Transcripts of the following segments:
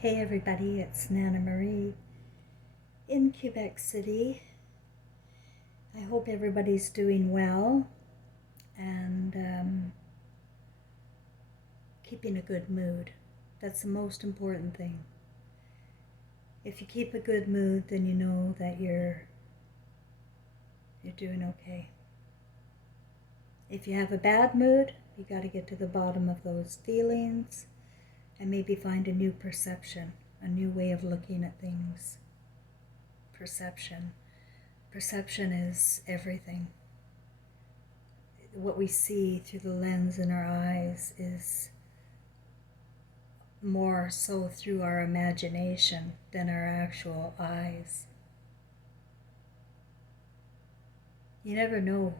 Hey everybody, it's Nana Marie in Quebec City. I hope everybody's doing well and keeping a good mood. That's the most important thing. If you keep a good mood, then you know that you're doing okay. If you have a bad mood, you got to get to the bottom of those feelings and maybe find a new perception, a new way of looking at things. Perception is everything. What we see through the lens in our eyes is more so through our imagination than our actual eyes. You never know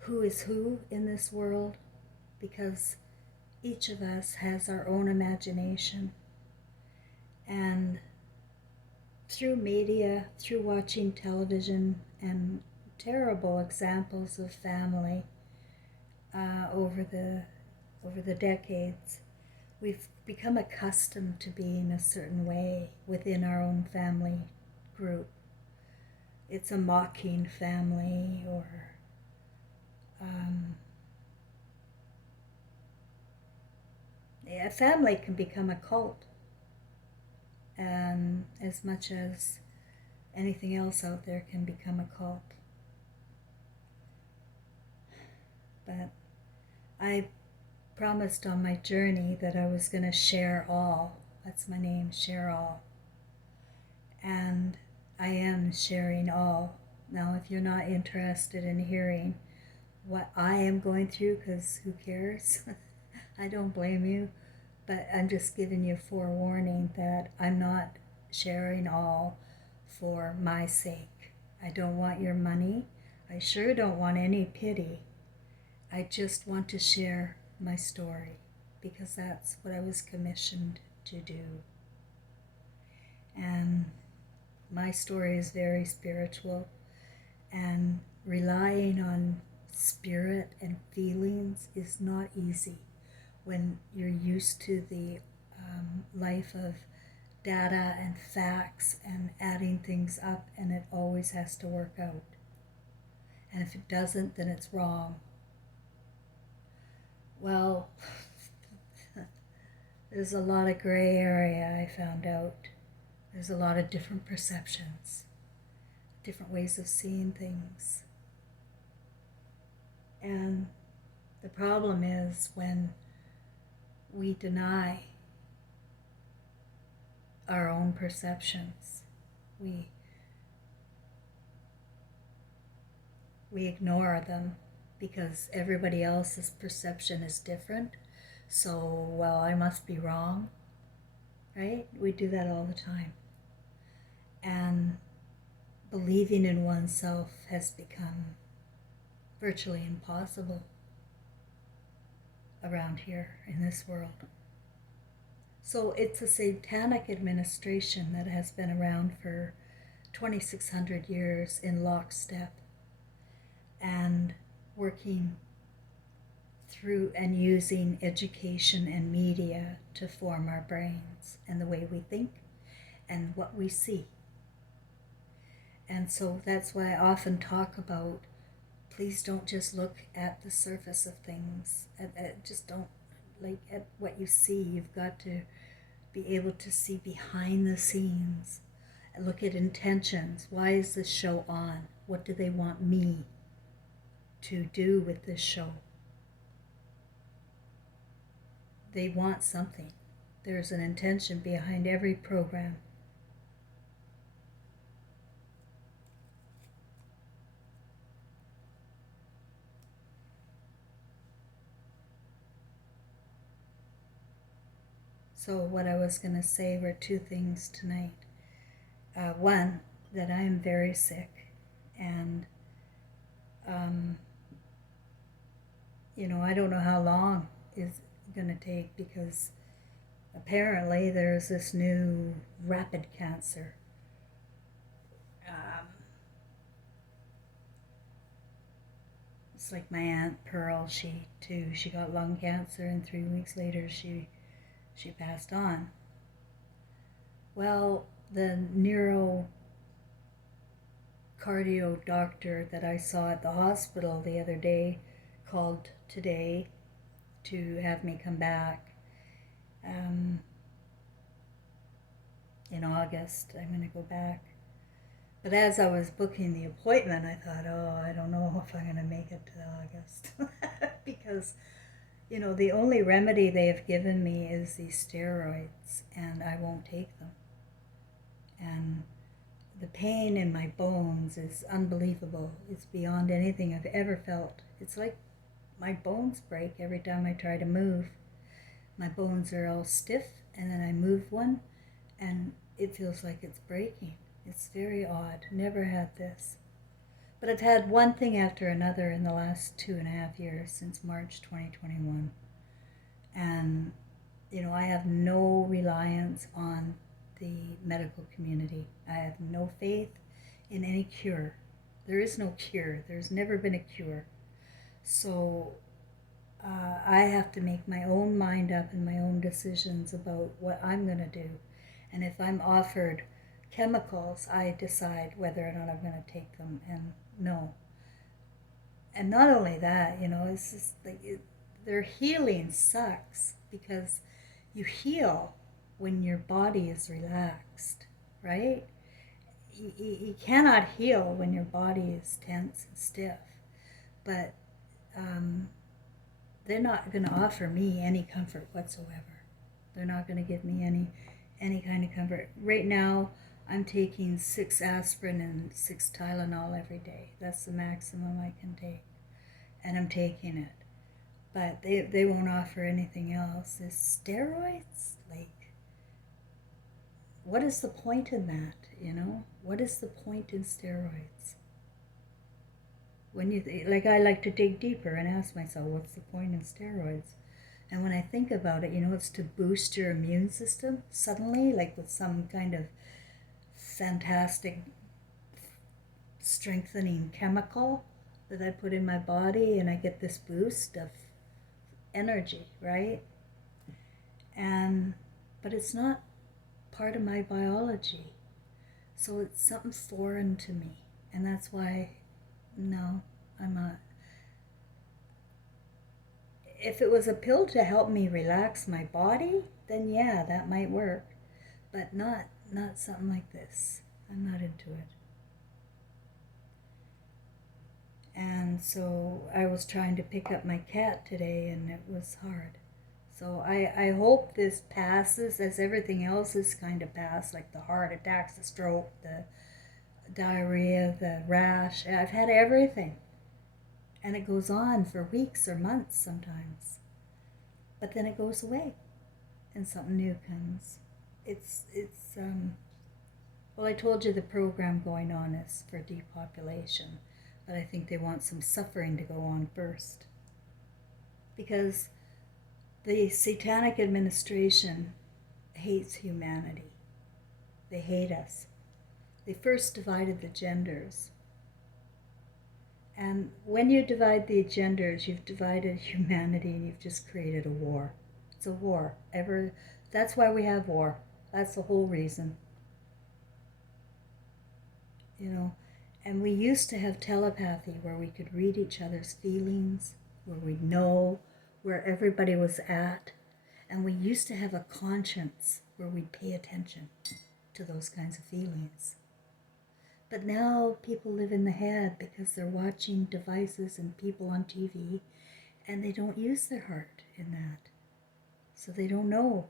who is who in this world because each of us has our own imagination. And through media, through watching television and terrible examples of family over the decades, we've become accustomed to being a certain way within our own family group. It's a mocking family, or a family can become a cult, and as much as anything else out there can become a cult. But I promised on my journey that I was going to share all. That's my name, Share All. And I am sharing all. Now, if you're not interested in hearing what I am going through, because who cares? I don't blame you. But I'm just giving you forewarning that I'm not sharing all for my sake. I don't want your money. I sure don't want any pity. I just want to share my story because that's what I was commissioned to do. And my story is very spiritual, and relying on spirit and feelings is not easy when you're used to the life of data and facts and adding things up, and it always has to work out. And if it doesn't, then it's wrong. Well, there's a lot of gray area, I found out. There's a lot of different perceptions, different ways of seeing things. And the problem is when we deny our own perceptions, we ignore them because everybody else's perception is different. So, well, I must be wrong, right? We do that all the time. And believing in oneself has become virtually impossible around here in this world. So it's a satanic administration that has been around for 2,600 years in lockstep and working through and using education and media to form our brains and the way we think and what we see. And so that's why I often talk about, please don't just look at the surface of things. Just don't at what you see. You've got to be able to see behind the scenes and look at intentions. Why is this show on? What do they want me to do with this show? They want something. There's an intention behind every program. So what I was going to say were two things tonight. One, that I am very sick, and I don't know how long it's going to take, because apparently there's this new rapid cancer. It's like my Aunt Pearl, she got lung cancer, and 3 weeks later she She passed on. Well, the neurocardio doctor that I saw at the hospital the other day called today to have me come back. In August, I'm going to go back. But as I was booking the appointment, I thought, oh, I don't know if I'm going to make it to August. Because, you know, the only remedy they have given me is these steroids, and I won't take them. And the pain in my bones is unbelievable. It's beyond anything I've ever felt. It's like my bones break every time I try to move. My bones are all stiff, and then I move one, and it feels like it's breaking. It's very odd. Never had this. But I've had one thing after another in the last 2.5 years, since March 2021. And, you know, I have no reliance on the medical community. I have no faith in any cure. There is no cure. There's never been a cure. So I have to make my own mind up and my own decisions about what I'm going to do. And if I'm offered chemicals, I decide whether or not I'm going to take them, and no. And not only that, you know, it's just like their healing sucks, because you heal when your body is relaxed, right? You cannot heal when your body is tense and stiff. But they're not going to offer me any comfort whatsoever. They're not going to give me any kind of comfort. Right now, I'm taking 6 aspirin and 6 Tylenol every day. That's the maximum I can take. And I'm taking it. But they won't offer anything else. Is steroids? Like, what is the point in that, you know? What is the point in steroids? When I like to dig deeper and ask myself, what's the point in steroids? And when I think about it, you know, it's to boost your immune system suddenly, like with some kind of fantastic strengthening chemical that I put in my body, and I get this boost of energy, right? But it's not part of my biology. So it's something foreign to me. And that's why, no, I'm not. If it was a pill to help me relax my body, then yeah, that might work. But not something like this. I'm not into it. And so I was trying to pick up my cat today, and it was hard. So I hope this passes, as everything else has kind of passed, like the heart attacks, the stroke, the diarrhea, the rash. I've had everything. And it goes on for weeks or months sometimes. But then it goes away, and something new comes. Well, I told you the program going on is for depopulation, but I think they want some suffering to go on first. Because the Satanic Administration hates humanity. They hate us. They first divided the genders. And when you divide the genders, you've divided humanity, and you've just created a war. It's a war. That's why we have war. That's the whole reason. You know, and we used to have telepathy, where we could read each other's feelings, where we'd know where everybody was at. And we used to have a conscience where we'd pay attention to those kinds of feelings. But now people live in the head because they're watching devices and people on TV, and they don't use their heart in that. So they don't know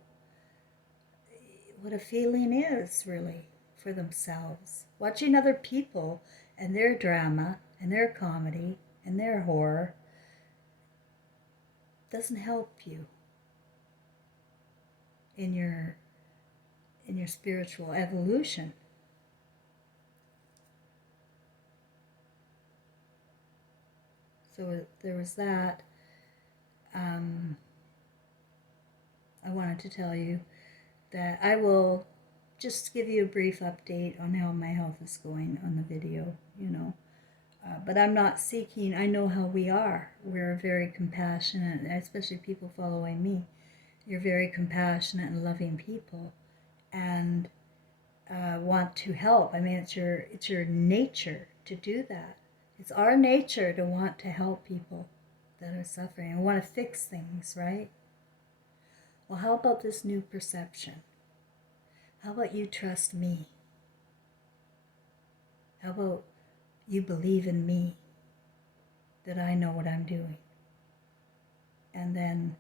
what a feeling is, really, for themselves. Watching other people and their drama and their comedy and their horror doesn't help you in your spiritual evolution. So there was that. I wanted to tell you that I will just give you a brief update on how my health is going on the video, you know. But I'm not seeking, I know how we are. We're very compassionate, especially people following me. You're very compassionate and loving people, and want to help. I mean, it's your nature to do that. It's our nature to want to help people that are suffering and want to fix things, right? Well, how about this new perception? How about you trust me? How about you believe in me, that I know what I'm doing? And then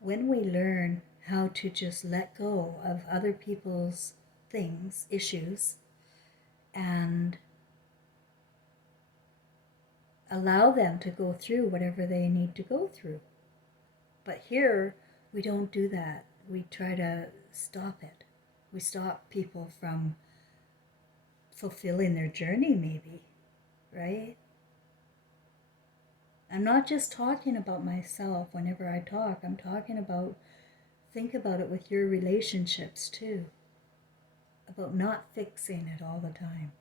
when we learn how to just let go of other people's things, issues, and allow them to go through whatever they need to go through. But here, we don't do that. We try to stop it. We stop people from fulfilling their journey, maybe, right? I'm not just talking about myself whenever I talk. I'm talking about, think about it with your relationships too. About not fixing it all the time.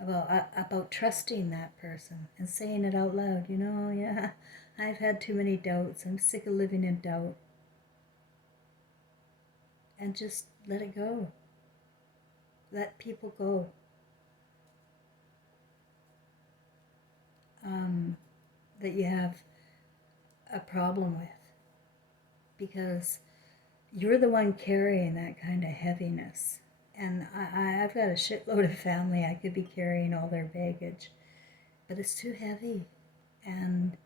About trusting that person and saying it out loud. You know, yeah, I've had too many doubts. I'm sick of living in doubt. And just let it go. Let people go. That you have a problem with, because you're the one carrying that kind of heaviness. And I've got a shitload of family. I could be carrying all their baggage, but it's too heavy. And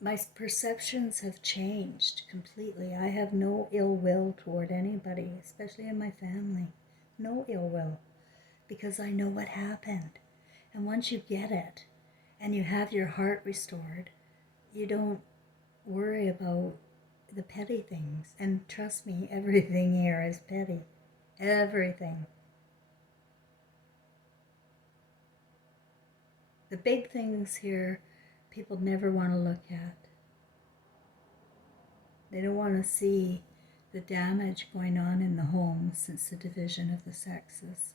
my perceptions have changed completely. I have no ill will toward anybody, especially in my family. No ill will, because I know what happened. And once you get it and you have your heart restored, you don't worry about the petty things. And trust me, everything here is petty. Everything. The big things here, people never want to look at. They don't want to see the damage going on in the home since the division of the sexes.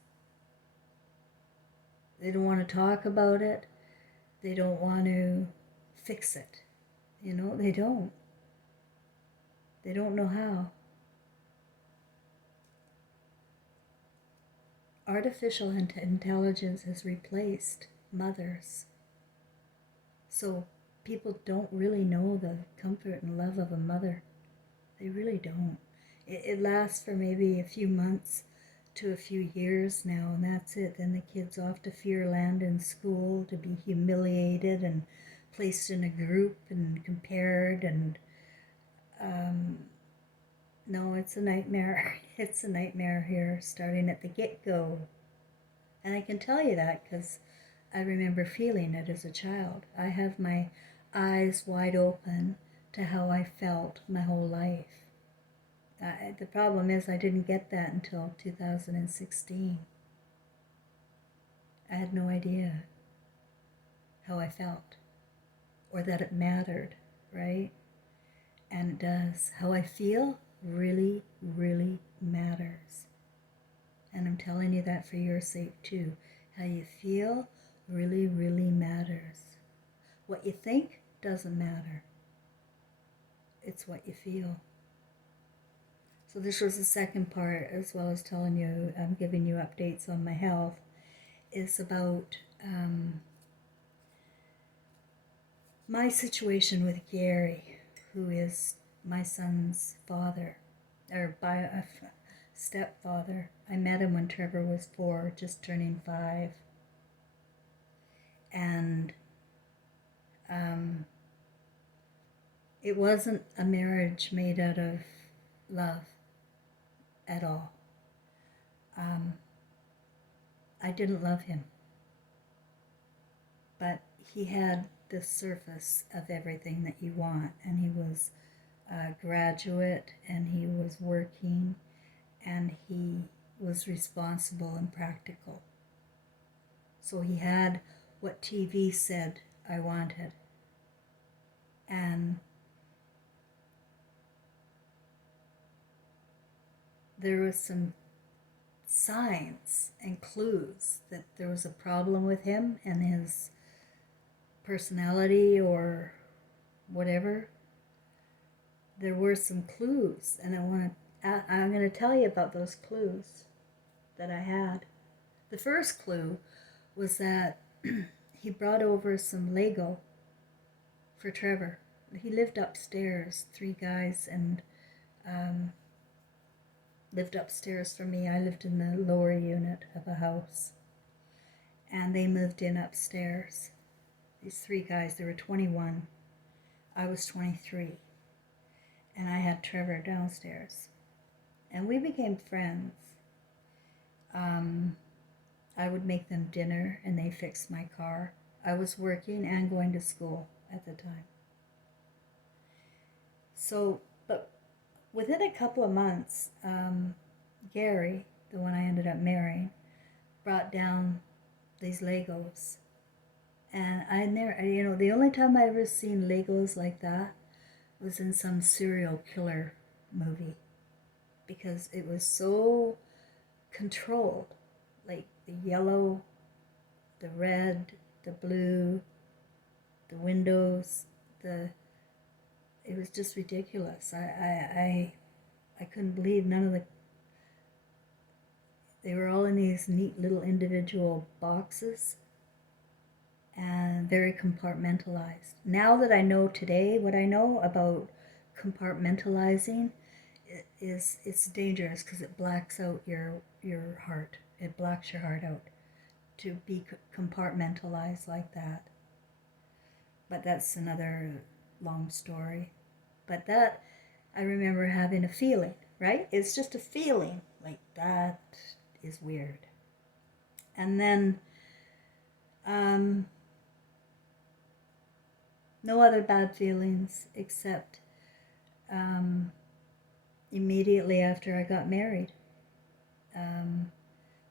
They don't want to talk about it. They don't want to fix it. You know, they don't. They don't know how. Artificial intelligence has replaced mothers. So people don't really know the comfort and love of a mother. They really don't. It lasts for maybe a few months to a few years now, and that's it. Then the kid's off to Fearland in school to be humiliated and placed in a group and compared, and no, it's a nightmare. It's a nightmare here, starting at the get-go. And I can tell you that because I remember feeling it as a child. I have my eyes wide open to how I felt my whole life. The problem is I didn't get that until 2016. I had no idea how I felt or that it mattered, right? And it does. How I feel really, really matters. And I'm telling you that for your sake too. How you feel really, really matters. What you think doesn't matter. It's what you feel. So this was the second part, as well as telling you, I'm giving you updates on my health, is about my situation with Gary, who is my son's father, or stepfather. I met him when Trevor was 4, just turning 5. And it wasn't a marriage made out of love at all. I didn't love him, but he had the surface of everything that you want, and he was a graduate, and he was working, and he was responsible and practical. So he had what TV said I wanted. And there was some signs and clues that there was a problem with him and his personality or whatever. there were some clues, and I'm going to tell you about those clues that I had. The first clue was that he brought over some Lego for Trevor. He lived upstairs, three guys, and lived upstairs from me. I lived in the lower unit of a house, and they moved in upstairs. These three guys, they were 21. I was 23, and I had Trevor downstairs, and we became friends. I would make them dinner, and they fixed my car. I was working and going to school at the time. So, but within a couple of months, Gary, the one I ended up marrying, brought down these Legos. And I never, the only time I ever seen Legos like that was in some serial killer movie, because it was so controlled, like the yellow, the red, the blue, the windows, it was just ridiculous. I couldn't believe they were all in these neat little individual boxes and very compartmentalized. Now that I know today what I know about compartmentalizing, it's dangerous, because it blacks out your heart. It blacks your heart out to be compartmentalized like that. But that's another long story. But that, I remember having a feeling, right? It's just a feeling, like that is weird. And then no other bad feelings, except immediately after I got married.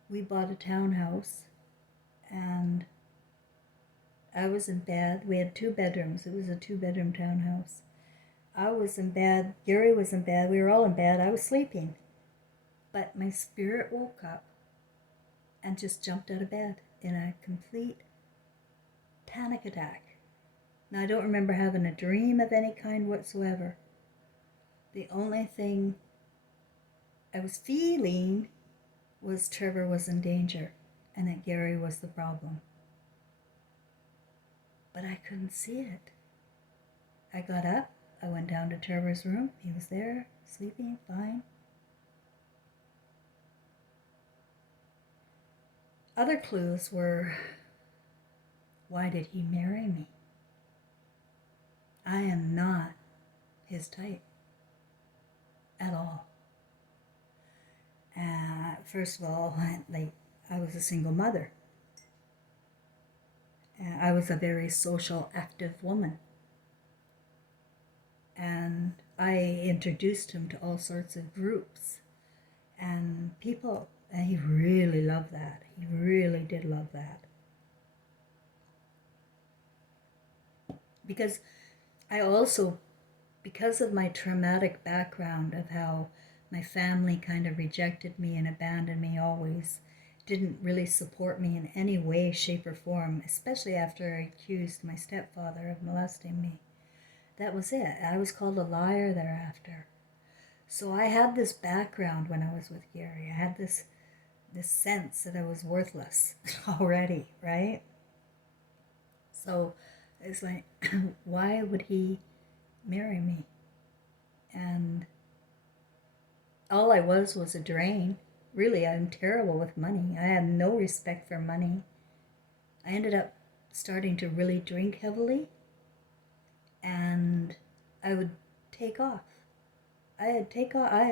We bought a townhouse, and I was in bed. We had 2 bedrooms. It was a 2-bedroom townhouse. I was in bed. Gary was in bed. We were all in bed. I was sleeping. But my spirit woke up and just jumped out of bed in a complete panic attack. Now, I don't remember having a dream of any kind whatsoever. The only thing I was feeling was Trevor was in danger and that Gary was the problem. But I couldn't see it. I got up. I went down to Trevor's room. He was there, sleeping, fine. Other clues were, why did he marry me? I am not his type at all. First of all, I was a single mother. I was a very social, active woman. And I introduced him to all sorts of groups and people, and he really loved that. He really did love that. Because I also, because of my traumatic background of how my family kind of rejected me and abandoned me always, didn't really support me in any way, shape, or form, especially after I accused my stepfather of molesting me. That was it. I was called a liar thereafter. So I had this background when I was with Gary. I had this sense that I was worthless already, right? So it's like, why would he marry me? And all I was a drain. Really, I'm terrible with money. I had no respect for money. I ended up starting to really drink heavily, and I would take off. I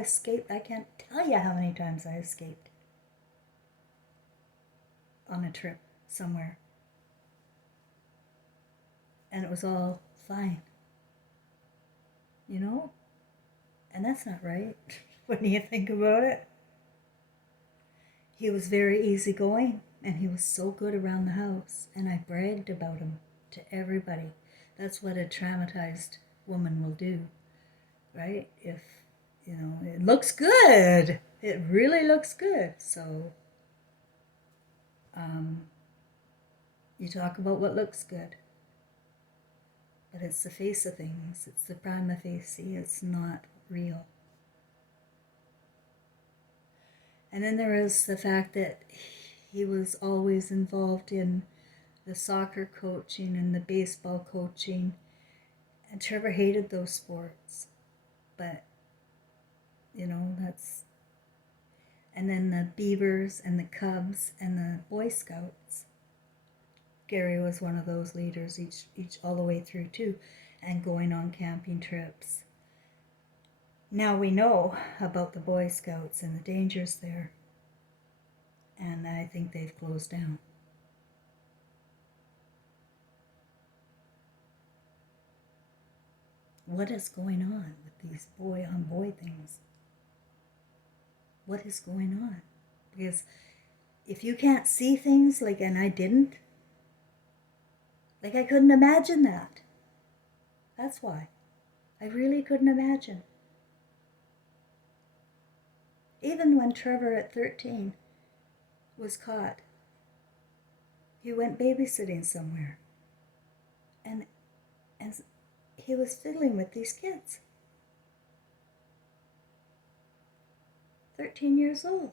escaped. I can't tell you how many times I escaped on a trip somewhere. And it was all fine. You know? And that's not right when you think about it. He was very easygoing, and he was so good around the house, and I bragged about him to everybody. That's what a traumatized woman will do, right? If, it looks good. It really looks good. So, you talk about what looks good. But it's the face of things. It's the prima facie. It's not real. And then there is the fact that he was always involved in the soccer coaching and the baseball coaching. And Trevor hated those sports. But, that's. And then the Beavers and the Cubs and the Boy Scouts. Gary was one of those leaders each all the way through too, and going on camping trips. Now we know about the Boy Scouts and the dangers there, and I think they've closed down. What is going on with these boy on boy things? What is going on? Because if you can't see things, and I didn't, I couldn't imagine that. That's why. I really couldn't imagine. Even when Trevor at 13 was caught, he went babysitting somewhere. And he was fiddling with these kids. 13 years old.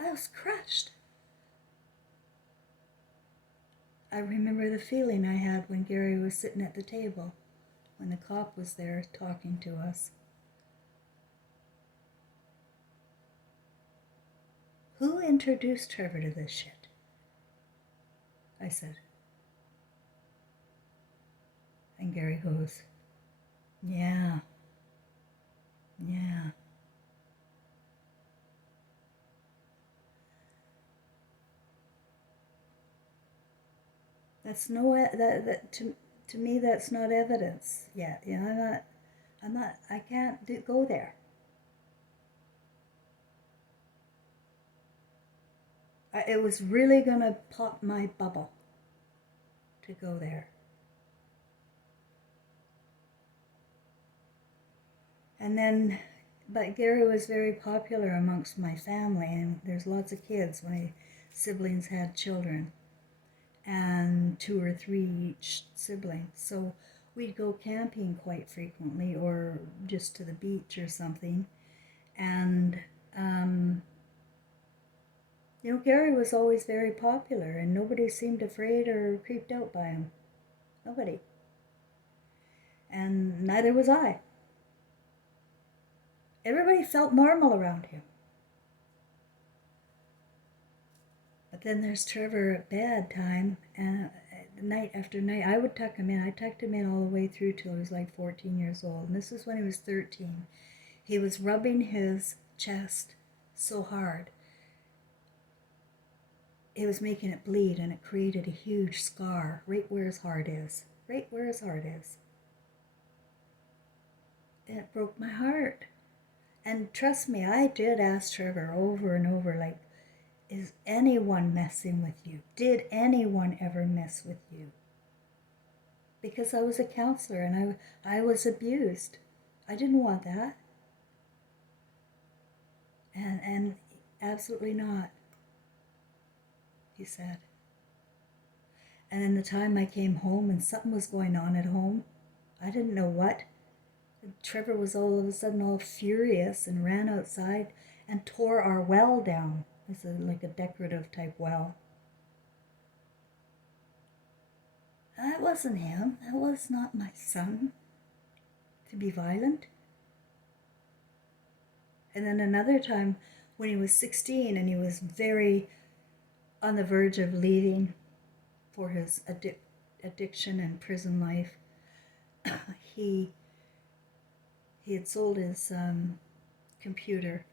I was crushed. I remember the feeling I had when Gary was sitting at the table, when the cop was there talking to us. Who introduced Trevor to this shit? I said. And Gary goes, yeah. That's to me that's not evidence yet. I can't go there. It was really gonna pop my bubble to go there. And then, but Gary was very popular amongst my family, and there's lots of kids. My siblings had children, and 2 or 3 each sibling. So we'd go camping quite frequently, or just to the beach or something. And, Gary was always very popular, and nobody seemed afraid or creeped out by him. Nobody. And neither was I. Everybody felt normal around him. But then there's Trevor at bedtime, and night after night, I would tuck him in. I tucked him in all the way through till he was 14 years old. And this is when he was 13. He was rubbing his chest so hard. It was making it bleed, and it created a huge scar right where his heart is. Right where his heart is. And it broke my heart. And trust me, I did ask Trevor over and over, is anyone messing with you? Did anyone ever mess with you? Because I was a counselor and I was abused. I didn't want that. And absolutely not, he said. And then the time I came home and something was going on at home, I didn't know what. Trevor was all of a sudden all furious and ran outside and tore our well down. It's like a decorative type well. That wasn't him. That was not my son. To be violent. And then another time when he was 16 and he was very on the verge of leaving for his addiction and prison life, he had sold his computer.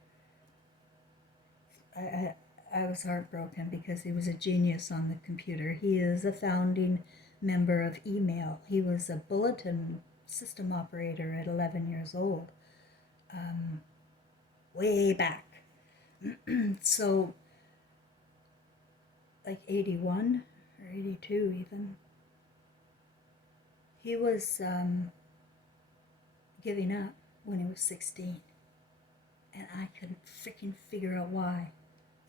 I was heartbroken because he was a genius on the computer. He is a founding member of email. He was a bulletin system operator at 11 years old, way back. So, 81 or 82 even. He was giving up when he was 16. And I couldn't freaking figure out why.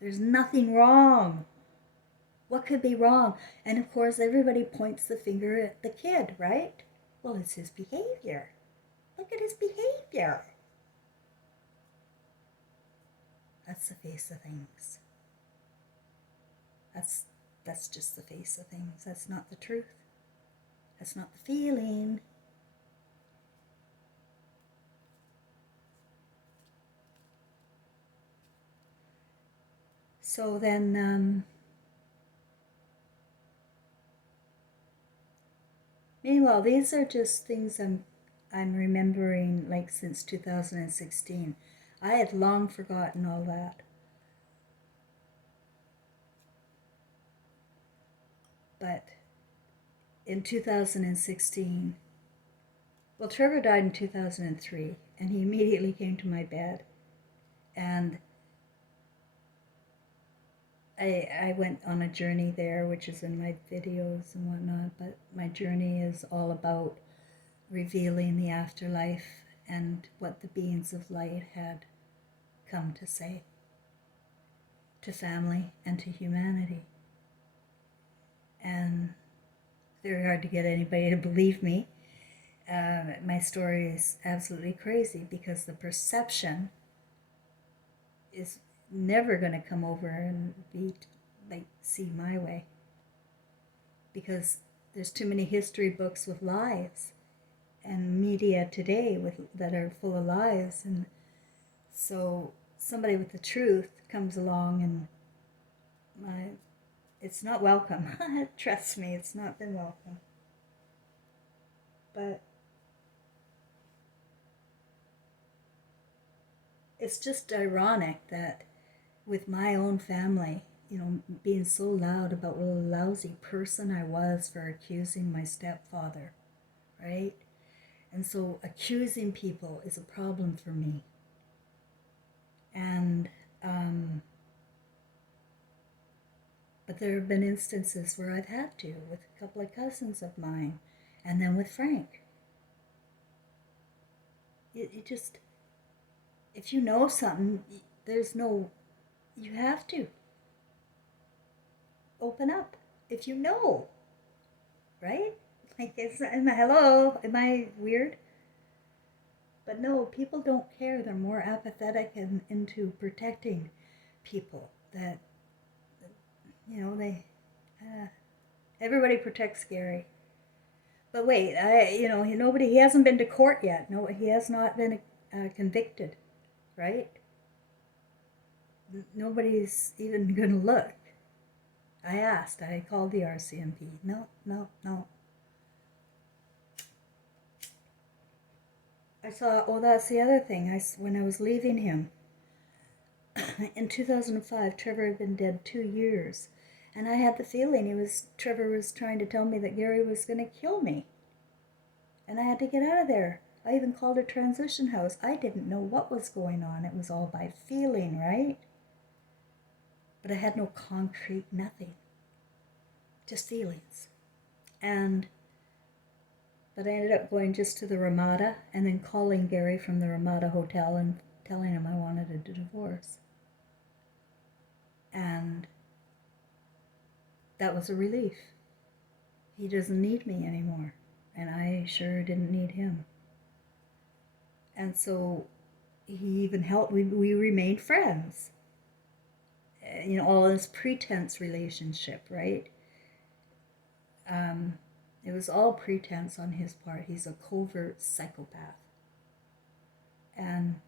There's nothing wrong. What could be wrong? And of course, everybody points the finger at the kid, right? Well, it's his behavior. Look at his behavior. That's the face of things. That's just the face of things. That's not the truth. That's not the feeling. So then, meanwhile, these are just things I'm remembering, like, since 2016. I had long forgotten all that. But in 2016, well, Trevor died in 2003, and he immediately came to my bed. And I went on a journey there, which is in my videos and whatnot, but my journey is all about revealing the afterlife and what the beings of light had come to say to family and to humanity. And it's very hard to get anybody to believe me. My story is absolutely crazy because the perception is never going to come over and be like see my way, because there's too many history books with lies and media today that are full of lies. And so somebody with the truth comes along and it's not welcome. Trust me, it's not been welcome. But it's just ironic that with my own family, being so loud about what a lousy person I was for accusing my stepfather, right? And so accusing people is a problem for me. And, but there have been instances where I've had to, with a couple of cousins of mine, and then with Frank. You just, if you know something, you have to open up if you know, right? Like, hello, am I weird? But no, people don't care. They're more apathetic and into protecting people. That, everybody protects Gary. But wait, he hasn't been to court yet. No, he has not been convicted, right? Nobody's even going to look. I called the RCMP. No. That's the other thing. When I was leaving him in 2005, Trevor had been dead 2 years. And I had the feeling Trevor was trying to tell me that Gary was going to kill me. And I had to get out of there. I even called a transition house. I didn't know what was going on. It was all by feeling, right? But I had no concrete, nothing. Just feelings. But I ended up going just to the Ramada and then calling Gary from the Ramada Hotel and telling him I wanted a divorce. And that was a relief. He doesn't need me anymore. And I sure didn't need him. And so he even helped. We remained friends. All this pretense relationship, right? It was all pretense on his part. He's a covert psychopath. And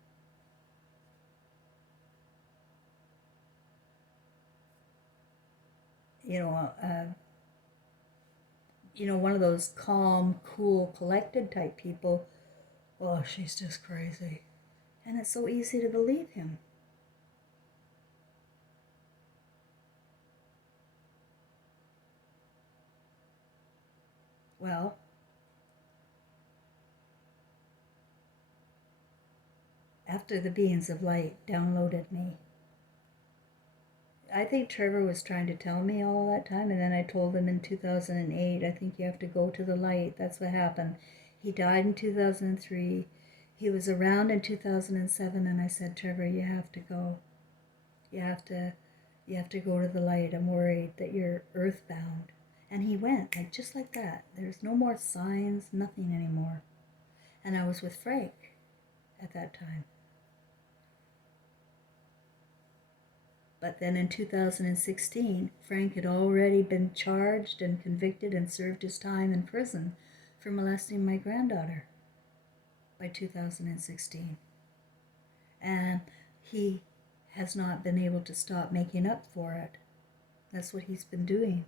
one of those calm, cool, collected type people. Oh, she's just crazy. And it's so easy to believe him. Well, after the beings of light downloaded me, I think Trevor was trying to tell me all that time, and then I told him in 2008, I think you have to go to the light. That's what happened. He died in 2003. He was around in 2007, and I said, Trevor, you have to go. You have to You have to go to the light. I'm worried that you're earthbound. And he went, like just like that. There's no more signs, nothing anymore. And I was with Frank at that time. But then in 2016, Frank had already been charged and convicted and served his time in prison for molesting my granddaughter by 2016. And he has not been able to stop making up for it. That's what he's been doing.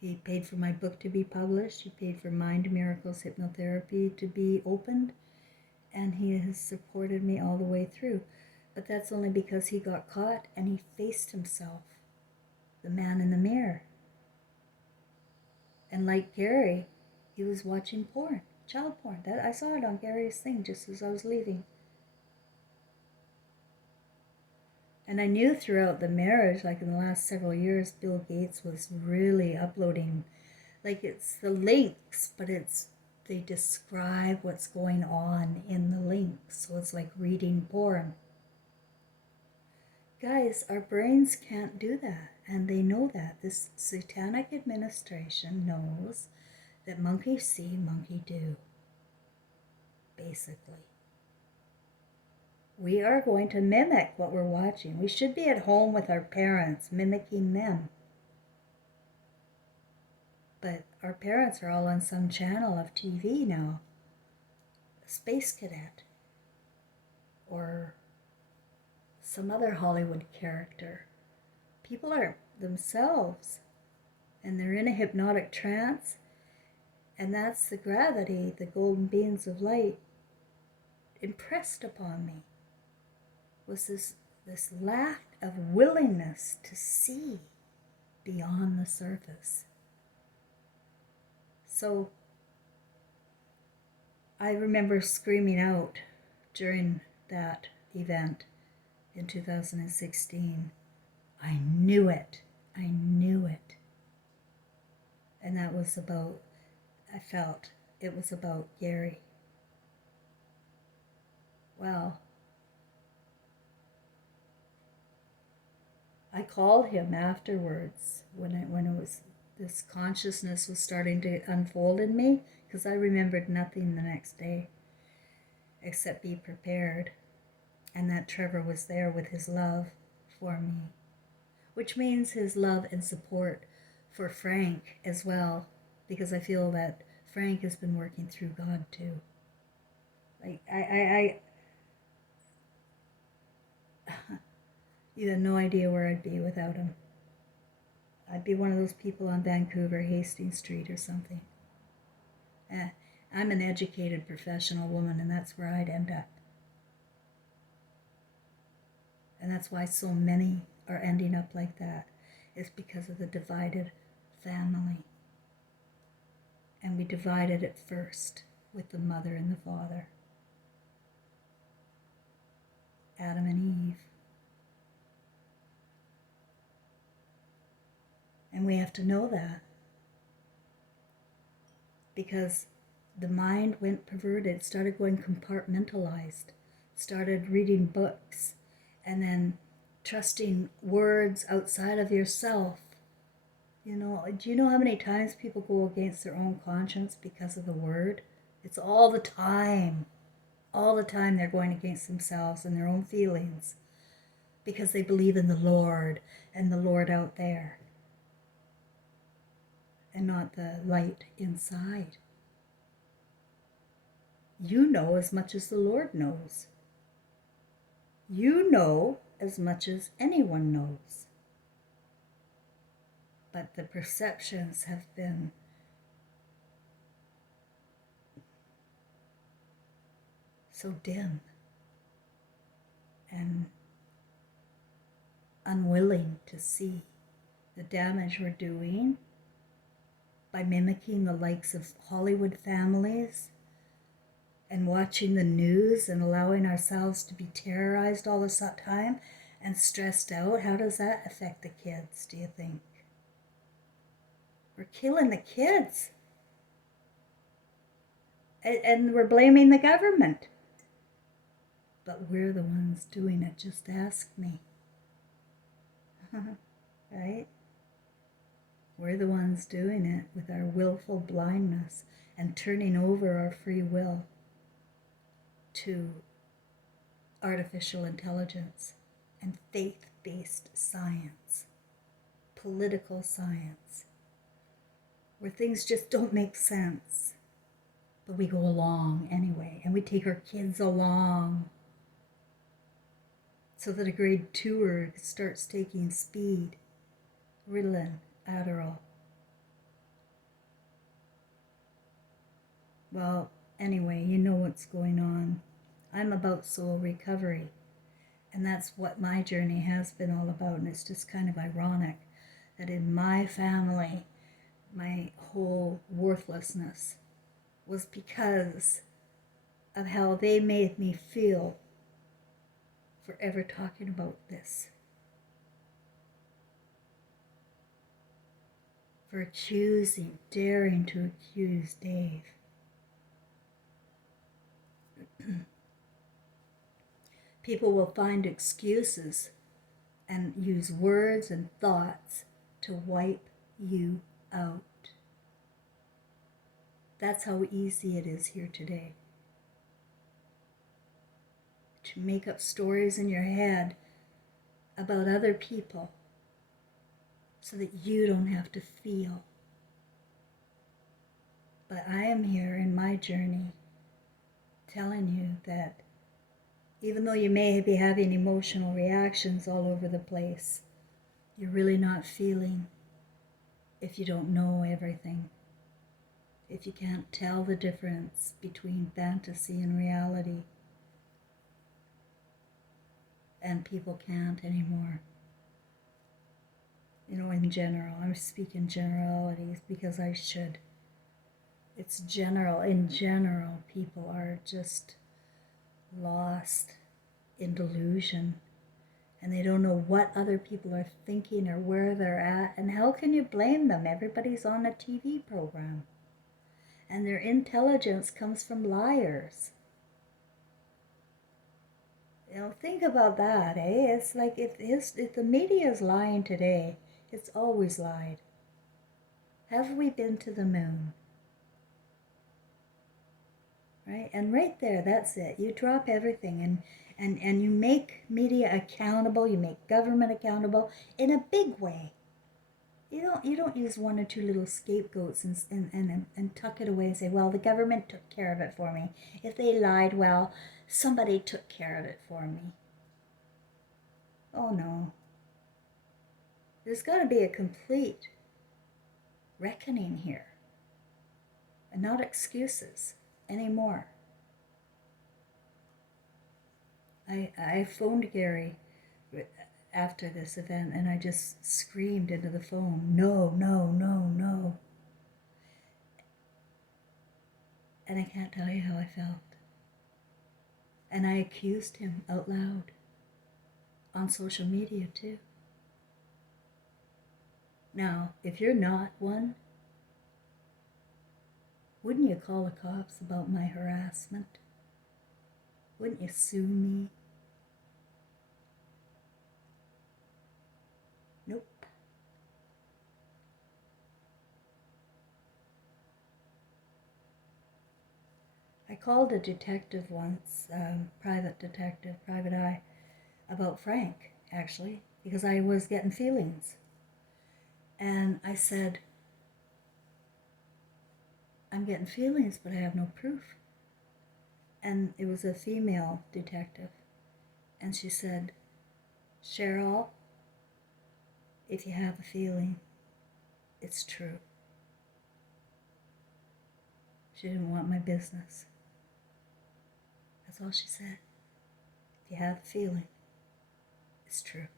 He paid for my book to be published. He paid for Mind Miracles Hypnotherapy to be opened. And he has supported me all the way through. But that's only because he got caught and he faced himself, the man in the mirror. And like Gary, he was watching porn, child porn. I saw it on Gary's thing just as I was leaving. And I knew throughout the marriage, like in the last several years, Bill Gates was really uploading, like it's the links, but they describe what's going on in the links. So it's like reading porn. Guys, our brains can't do that, and they know that. This satanic administration knows that monkey see, monkey do, basically. We are going to mimic what we're watching. We should be at home with our parents, mimicking them. But our parents are all on some channel of TV now. Space Cadet. Or some other Hollywood character. People are themselves. And they're in a hypnotic trance. And that's the gravity, the golden beams of light impressed upon me. Was this lack of willingness to see beyond the surface. So I remember screaming out during that event in 2016, I knew it. I knew it. And that was about, I felt it was about Gary. Well, I called him afterwards when it was this consciousness was starting to unfold in me, because I remembered nothing the next day except be prepared, and that Trevor was there with his love for me, which means his love and support for Frank as well, because I feel that Frank has been working through God too. Like you have no idea where I'd be without him. I'd be one of those people on Vancouver, Hastings Street or something. I'm an educated professional woman, and that's where I'd end up. And that's why so many are ending up like that, is because of the divided family. And we divided it first with the mother and the father. Adam and Eve. And we have to know that. Because the mind went perverted, started going compartmentalized, started reading books, and then trusting words outside of yourself. You know, do you know how many times people go against their own conscience because of the word? It's all the time. All the time they're going against themselves and their own feelings because they believe in the Lord and the Lord out there and not the light inside. You know as much as the Lord knows. You know as much as anyone knows. But the perceptions have been so dim and unwilling to see the damage we're doing by mimicking the likes of Hollywood families and watching the news and allowing ourselves to be terrorized all the time and stressed out. How does that affect the kids, do you think? We're killing the kids. And we're blaming the government. But we're the ones doing it, just ask me. Right? We're the ones doing it with our willful blindness and turning over our free will to artificial intelligence and faith-based science, political science, where things just don't make sense. But we go along anyway, and we take our kids along so that a grade 2er starts taking speed, Ritalin, Adderall. Well, anyway, you know what's going on. I'm about soul recovery, and that's what my journey has been all about. And it's just kind of ironic that in my family, my whole worthlessness was because of how they made me feel for ever talking about this, for daring to accuse Dave. People will find excuses and use words and thoughts to wipe you out. That's how easy it is here today. To make up stories in your head about other people so that you don't have to feel. But I am here in my journey telling you that even though you may be having emotional reactions all over the place, you're really not feeling if you don't know everything. If you can't tell the difference between fantasy and reality. And people can't anymore. You know, in general, I'm speaking generalities because I should. It's general. In general, people are just lost in delusion, and they don't know what other people are thinking or where they're at, and how can you blame them? Everybody's on a TV program, and their intelligence comes from liars. You know, think about that, eh? It's like if the media is lying today, it's always lied. Have we been to the moon? Right? And right there, that's it. You drop everything and you make media accountable, you make government accountable in a big way. You don't use one or two little scapegoats and tuck it away and say, well, the government took care of it for me. If they lied, well, somebody took care of it for me. Oh no. There's got to be a complete reckoning here. And not excuses anymore. I phoned Gary after this event, and I just screamed into the phone, no, no, no, no. And I can't tell you how I felt. And I accused him out loud on social media too. Now, if you're not one, wouldn't you call the cops about my harassment? Wouldn't you sue me? Nope. I called a detective once, private detective, private eye, about Frank, actually, because I was getting feelings. And I said, I'm getting feelings, but I have no proof. And it was a female detective. And she said, Cheryl, if you have a feeling, it's true. She didn't want my business. That's all she said. If you have a feeling, it's true.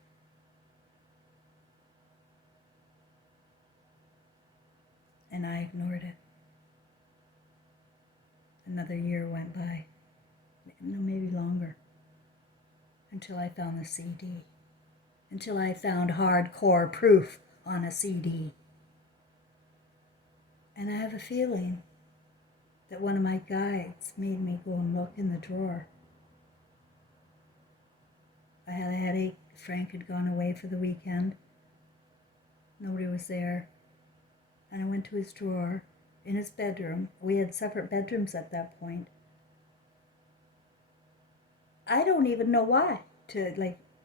And I ignored it. Another year went by, maybe longer, until I found the CD. Until I found hardcore proof on a CD. And I have a feeling that one of my guides made me go and look in the drawer. I had a headache. Frank had gone away for the weekend. Nobody was there. And I went to his drawer in his bedroom. We had separate bedrooms at that point. I don't even know why.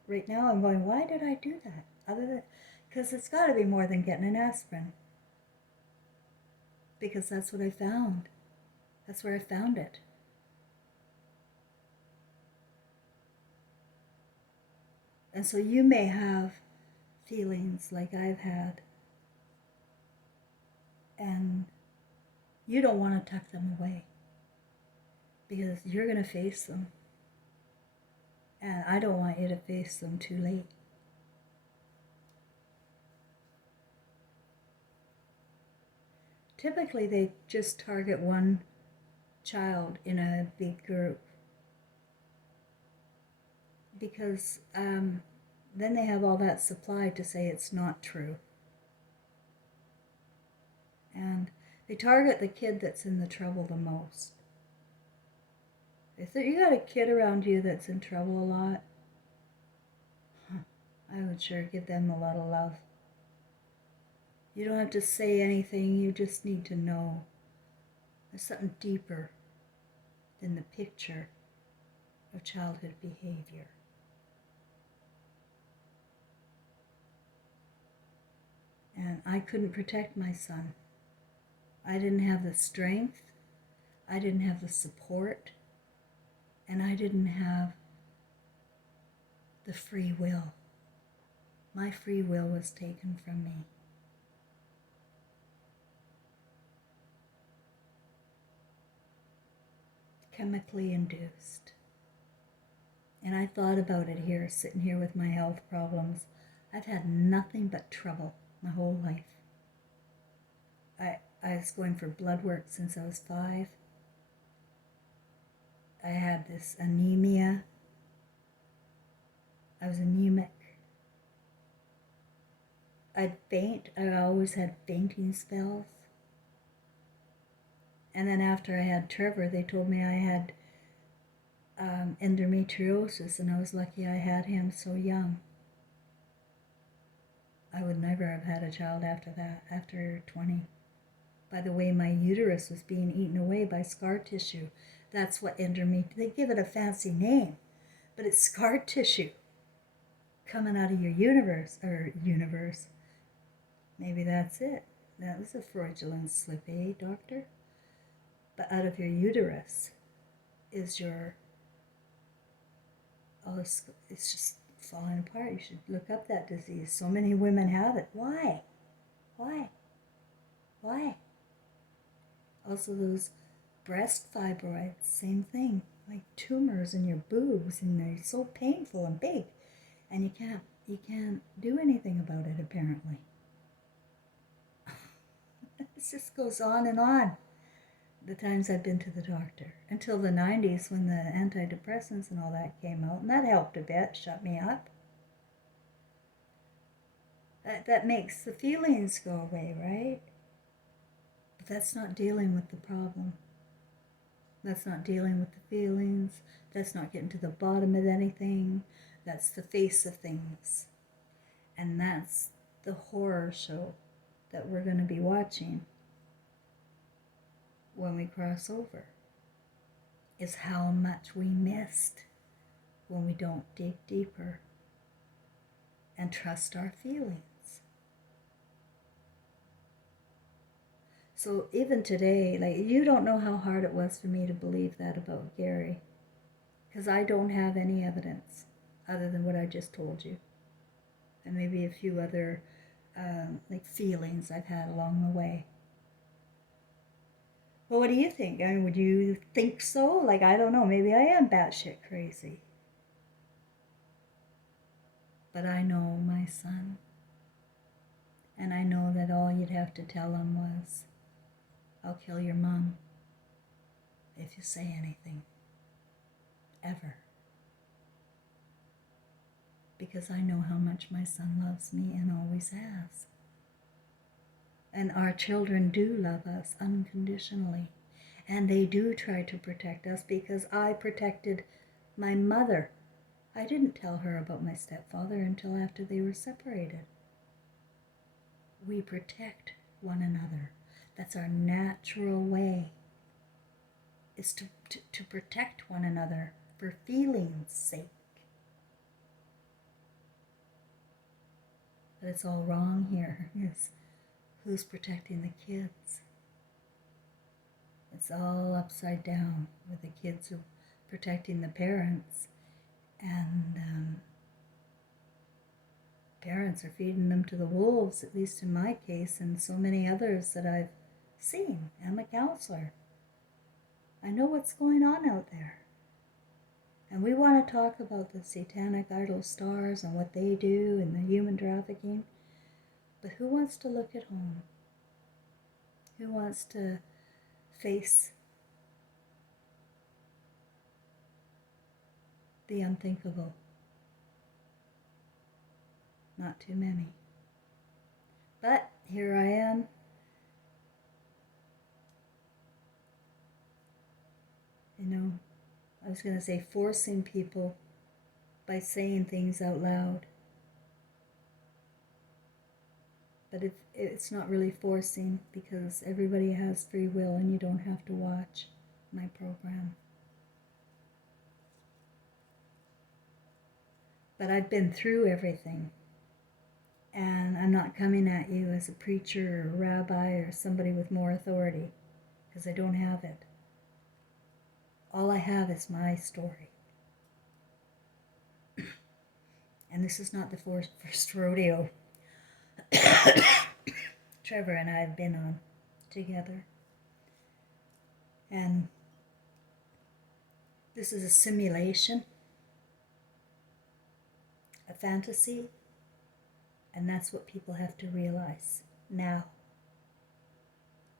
Right now, I'm going, why did I do that? Other than, because it's got to be more than getting an aspirin. Because that's what I found. That's where I found it. And so you may have feelings like I've had, and you don't want to tuck them away because you're going to face them. And I don't want you to face them too late. Typically, they just target one child in a big group because then they have all that supply to say it's not true. And they target the kid that's in the trouble the most. If you got a kid around you that's in trouble a lot, I would sure give them a lot of love. You don't have to say anything, you just need to know. There's something deeper than the picture of childhood behavior. And I couldn't protect my son. I didn't have the strength, I didn't have the support, and I didn't have the free will. My free will was taken from me. Chemically induced. And I thought about it here, sitting here with my health problems. I've had nothing but trouble my whole life. I was going for blood work since I was 5. I had this anemia. I was anemic. I'd faint. I always had fainting spells. And then after I had Trevor, they told me I had endometriosis, and I was lucky I had him so young. I would never have had a child after that, after 20. By the way, my uterus was being eaten away by scar tissue. That's what they give it a fancy name, but it's scar tissue coming out of your universe. Maybe that's it. That was a fraudulent slip, eh, doctor? But out of your uterus is it's just falling apart. You should look up that disease. So many women have it. Why? Why? Why? Also, those breast fibroids, same thing. Like tumors in your boobs, and they're so painful and big, and you can't do anything about it apparently. It just goes on and on. The times I've been to the doctor until the 90s when the antidepressants and all that came out, and that helped a bit, shut me up. That makes the feelings go away, right? But that's not dealing with the problem. That's not dealing with the feelings. That's not getting to the bottom of anything. That's the face of things. And that's the horror show that we're going to be watching when we cross over, is how much we missed when we don't dig deeper and trust our feelings. So even today, you don't know how hard it was for me to believe that about Gary, because I don't have any evidence other than what I just told you, and maybe a few other feelings I've had along the way. Well, what do you think? I mean, would you think so? I don't know, maybe I am batshit crazy. But I know my son. And I know that all you'd have to tell him was, I'll kill your mom if you say anything. Ever. Because I know how much my son loves me and always has. And our children do love us unconditionally. And they do try to protect us because I protected my mother. I didn't tell her about my stepfather until after they were separated. we protect one another. That's our natural way, is to protect one another for feeling's sake. But it's all wrong here. Is who's protecting the kids? It's all upside down, where the kids are protecting the parents, and parents are feeding them to the wolves, at least in my case, and so many others that I've seen. I'm a counselor. I know what's going on out there. And we want to talk about the satanic idol stars and what they do and the human trafficking. But who wants to look at home? Who wants to face the unthinkable? Not too many. But here I am. I was going to say forcing people by saying things out loud. But it's not really forcing, because everybody has free will and you don't have to watch my program. But I've been through everything. And I'm not coming at you as a preacher or a rabbi or somebody with more authority, because I don't have it. All I have is my story. And this is not the first rodeo Trevor and I have been on together. And this is a simulation, a fantasy, and that's what people have to realize now.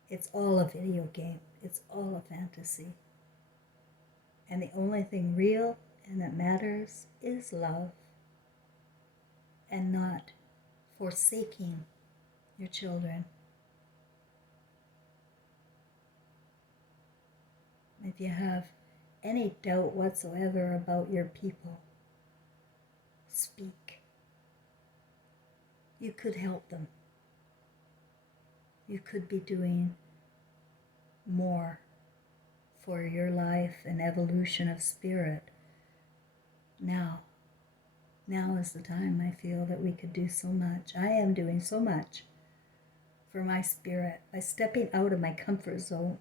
It's all a video game. It's all a fantasy. And the only thing real and that matters is love, and not forsaking your children. If you have any doubt whatsoever about your people, speak. You could help them. You could be doing more for your life and evolution of spirit. Now is the time, I feel, that we could do so much. I am doing so much for my spirit by stepping out of my comfort zone,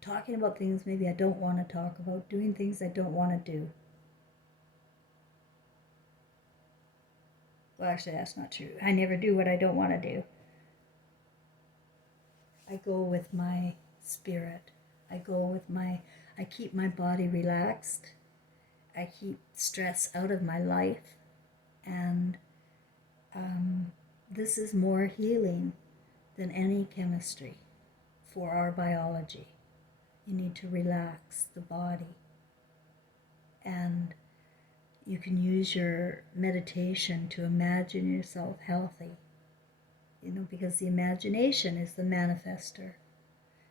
talking about things maybe I don't want to talk about, doing things I don't want to do. Well, actually, that's not true. I never do what I don't want to do. I go with my spirit. I keep my body relaxed. I keep stress out of my life. And this is more healing than any chemistry for our biology. You need to relax the body. And you can use your meditation to imagine yourself healthy. Because the imagination is the manifester.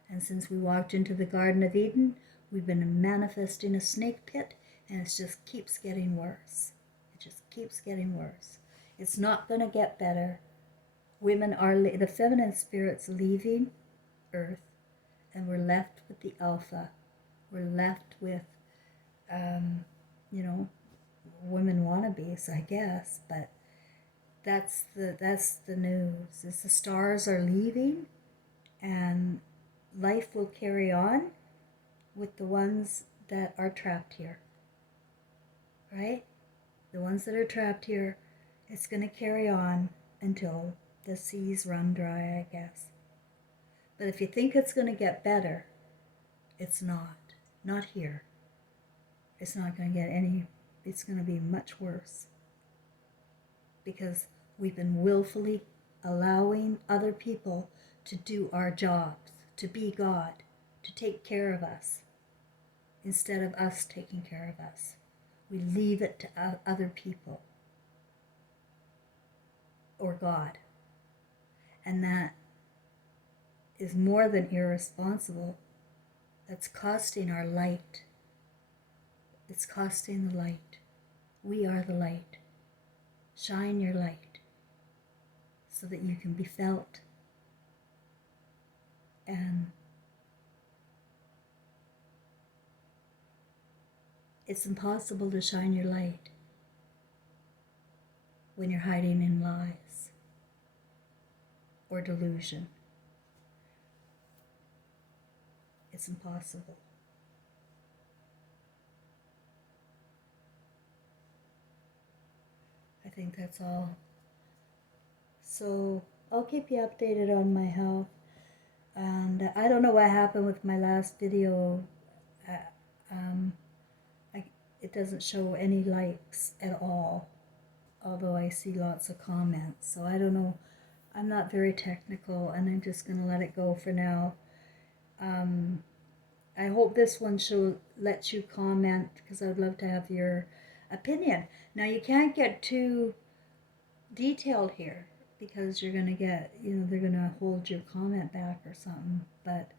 And since we walked into the Garden of Eden, we've been manifesting a snake pit, and it just keeps getting worse. It just keeps getting worse. It's not going to get better. The feminine spirit's leaving Earth, and we're left with the alpha. We're left with, women wannabes, I guess, but that's the news. Is the stars are leaving, and life will carry on with the ones that are trapped here. Right? The ones that are trapped here, it's going to carry on until the seas run dry, I guess. But if you think it's going to get better, it's not. Not here. It's not going to get it's going to be much worse. Because we've been willfully allowing other people to do our jobs, to be God, to take care of us, instead of us taking care of us. We leave it to other people or God. And that is more than irresponsible. That's costing our light. It's costing the light. We are the light. Shine your light. so that you can be felt. And it's impossible to shine your light when you're hiding in lies or delusion. It's impossible. I think that's all. So I'll keep you updated on my health. And I don't know what happened with my last video. Um, it doesn't show any likes at all, although I see lots of comments. So I don't know. I'm not very technical, and I'm just going to let it go for now. I hope this one lets you comment, because I would love to have your opinion. Now, you can't get too detailed here, because you're going to get, they're going to hold your comment back or something. But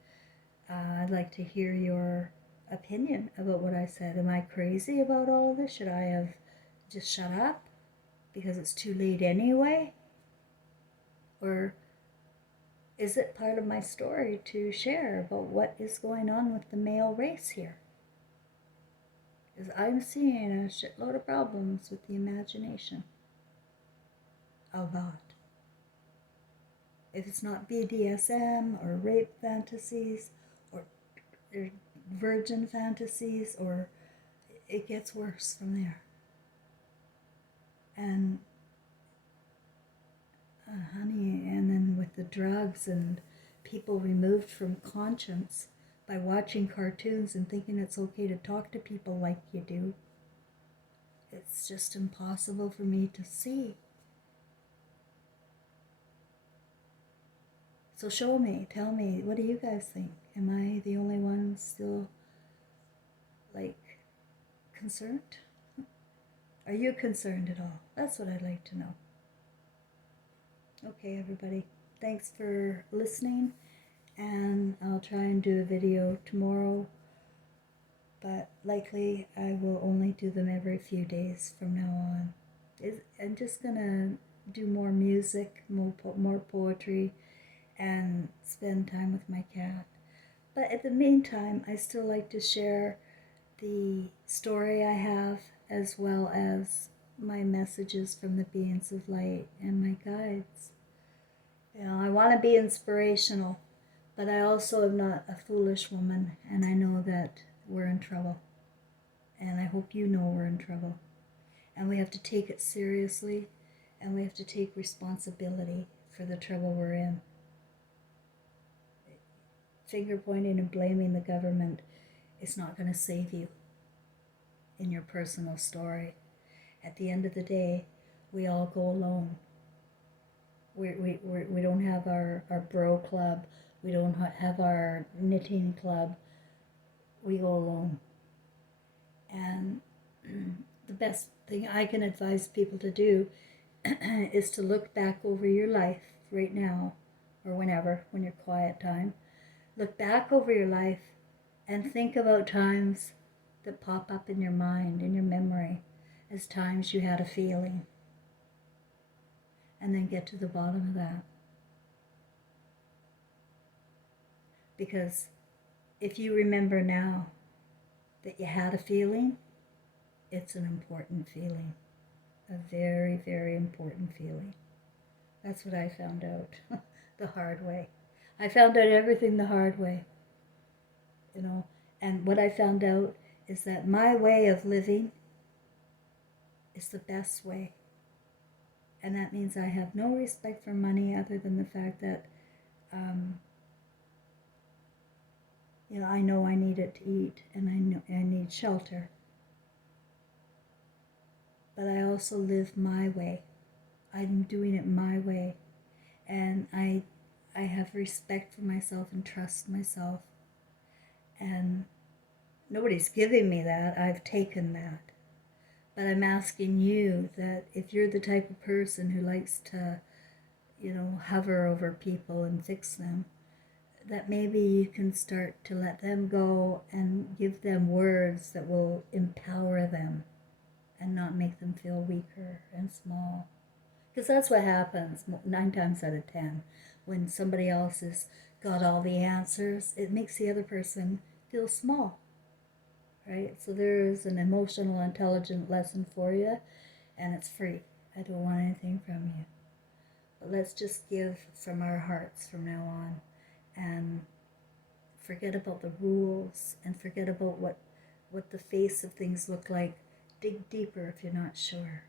I'd like to hear your opinion about what I said. Am I crazy about all of this? Should I have just shut up because it's too late anyway? Or is it part of my story to share about what is going on with the male race here? Because I'm seeing a shitload of problems with the imagination. A lot. If it's not BDSM or rape fantasies or virgin fantasies, or it gets worse from there. And honey, and then with the drugs and people removed from conscience by watching cartoons and thinking it's okay to talk to people like you do, it's just impossible for me to see. So show me, tell me, what do you guys think? Am I the only one still, concerned? Are you concerned at all? That's what I'd like to know. Okay, everybody. Thanks for listening, and I'll try and do a video tomorrow, but likely I will only do them every few days from now on. I'm just gonna do more music, more poetry, and spend time with my cat. But at the meantime, I still like to share the story I have, as well as my messages from the beings of light and my guides. I want to be inspirational, but I also am not a foolish woman, and I know that we're in trouble. And I hope you know we're in trouble. And we have to take it seriously, and we have to take responsibility for the trouble we're in. Finger pointing and blaming the government is not going to save you in your personal story. At the end of the day, we all go alone. We don't have our bro club. We don't have our knitting club. We go alone. And the best thing I can advise people to do is to look back over your life right now, or whenever, when your quiet time. Look back over your life and think about times that pop up in your mind, in your memory, as times you had a feeling. And then get to the bottom of that. Because if you remember now that you had a feeling, it's an important feeling. A very, very important feeling. That's what I found out the hard way. I found out everything the hard way. And what I found out is that my way of living is the best way. And that means I have no respect for money, other than the fact that, I know I need it to eat, and I know I need shelter. But I also live my way. I'm doing it my way. And I have respect for myself and trust myself. And nobody's giving me that. I've taken that. But I'm asking you that if you're the type of person who likes to, hover over people and fix them, that maybe you can start to let them go and give them words that will empower them and not make them feel weaker and small. Because that's what happens 9 times out of 10. When somebody else has got all the answers, it makes the other person feel small, right? So there's an emotional intelligent lesson for you, and it's free. I don't want anything from you. But let's just give from our hearts from now on, and forget about the rules, and forget about what the face of things look like. Dig deeper if you're not sure.